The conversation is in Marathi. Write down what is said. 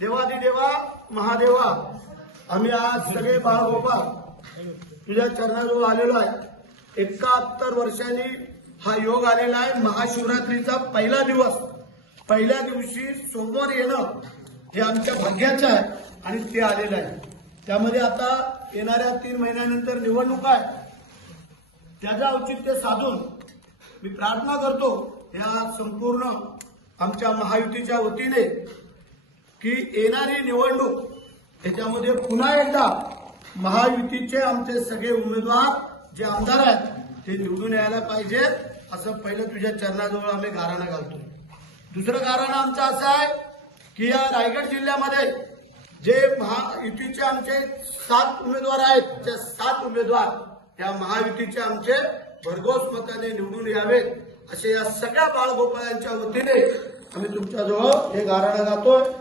देवादिदेवा महादेवा, आम्ही आज सगळे बाळगोपाळ तुझ्या चरणाजवळ आलेलो आहे। 71 वर्षांनी हा योग आलेला आहे। महाशिवरात्रीचा पहिला दिवस, पहिल्या दिवशी सोमवार येणं हे आमच्या भाग्याचं आहे आणि ते आलेलं आहे। त्यामध्ये आता येणाऱ्या 3 महिन्यानंतर निवडणूक आहे। त्याचं औचित्य साधून मी प्रार्थना करतो या संपूर्ण आमच्या महायुतीच्या वतीने की येणारी निवडणूक त्याच्यामध्ये पुन्हा एकदा महायुतीचे आमचे सगळे उमेदवार जे आमदार आहेत ते निवडून यायला पाहिजे, असं पहिलं तुझ्या चरणाजवळ आम्ही गाऱ्हाणं घालतोय। दुसरं गाऱ्हाणं आमचं असं आहे की या रायगड जिल्ह्यामध्ये जे महायुतीचे आमचे 7 उमेदवार आहेत, त्या 7 उमेदवार या महायुतीचे आमचे भरघोस मताने निवडून यावेत, असे या सगळ्या बाळगोपाळांच्या वतीने आम्ही तुमच्याजवळ हे गाऱ्हाणं घालतोय।